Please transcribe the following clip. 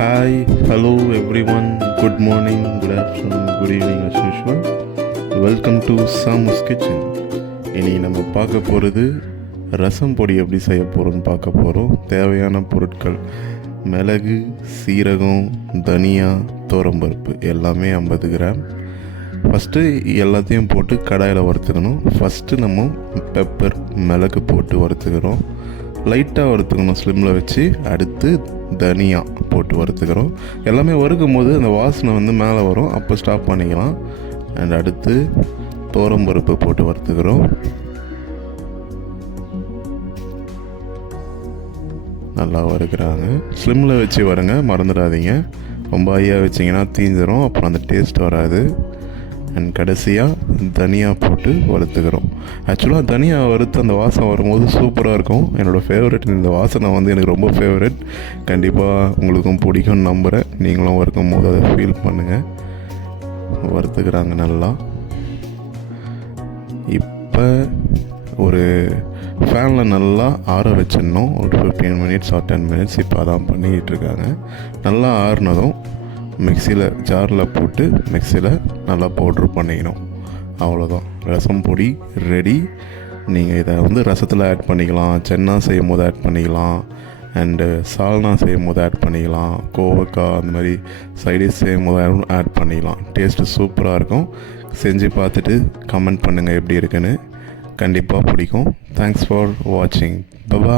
Hi, hello everyone. Good morning, good afternoon, good evening as usual. Welcome to Samu's Kitchen. இனி நம்ம பார்க்க போகிறது ரசம் பொடி எப்படி செய்ய போகிறோம்னு பார்க்க போகிறோம். தேவையான பொருட்கள்: மிளகு, சீரகம், தனியா, துவரம்பருப்பு எல்லாமே 50 கிராம். ஃபஸ்ட்டு எல்லாத்தையும் போட்டு கடாயில் வறுத்துக்கணும். ஃபஸ்ட்டு நம்ம பெப்பர், மிளகு போட்டு வறுத்துக்கிறோம். லைட்டாக வறுத்துக்கணும் ஸ்லிம்மில் வச்சு. அடுத்து தனியா போட்டு வறுத்துக்கிறோம். எல்லாமே வறுக்கும் போது அந்த வாசனை மேலே வரும், அப்போ ஸ்டாப் பண்ணிக்கலாம். அண்ட் அடுத்து துவரம்பருப்பு போட்டு வறுத்துக்கிறோம். நல்லா வறுக்கிறாங்க. ஸ்லிம்மில் வச்சு வருங்க, மறந்துடாதீங்க. ரொம்ப ஹையாக வச்சிங்கன்னா தீஞ்சிரும், அப்புறம் அந்த டேஸ்ட் வராது. அண்ட் கடைசியாக தனியா போட்டு வறுத்துக்கிறோம். ஆக்சுவலாக தனியா வறுத்து அந்த வாசனை வரும்போது சூப்பராக இருக்கும். என்னோடய ஃபேவரெட் இந்த வாசனை எனக்கு ரொம்ப ஃபேவரெட். கண்டிப்பாக உங்களுக்கும் பிடிக்கும்னு நம்புகிறேன். நீங்களும் வறுக்கும் போது அதை ஃபீல் பண்ணுங்கள். வறுத்துக்கிறாங்க நல்லா. இப்போ ஒரு ஃபேனில் நல்லா ஆற வச்சிடணும், ஒரு 15 மினிட்ஸ் ஆர் 10 மினிட்ஸ். இப்போ அதான் பண்ணிக்கிட்டு இருக்காங்க. நல்லா ஆறுனதும் மிக்சியில் ஜாரில் போட்டு மிக்சியில் நல்லா பவுட்ரு பண்ணிக்கணும். அவ்வளோதான், ரசம் பொடி ரெடி. நீங்கள் இதை ரசத்தில் ஆட் பண்ணிக்கலாம், சென்னா செய்யும் போது ஆட் பண்ணிக்கலாம், அண்டு சால்னா செய்யும் போது ஆட் பண்ணிக்கலாம், கோவக்காய் அந்த மாதிரி சைடிஷ் செய்யும் போது ஆட் பண்ணிக்கலாம். டேஸ்ட்டு சூப்பராக இருக்கும். செஞ்சு பார்த்துட்டு கமெண்ட் பண்ணுங்கள் எப்படி இருக்குன்னு. கண்டிப்பாக பிடிக்கும். தேங்க்ஸ் ஃபார் வாட்சிங். பை.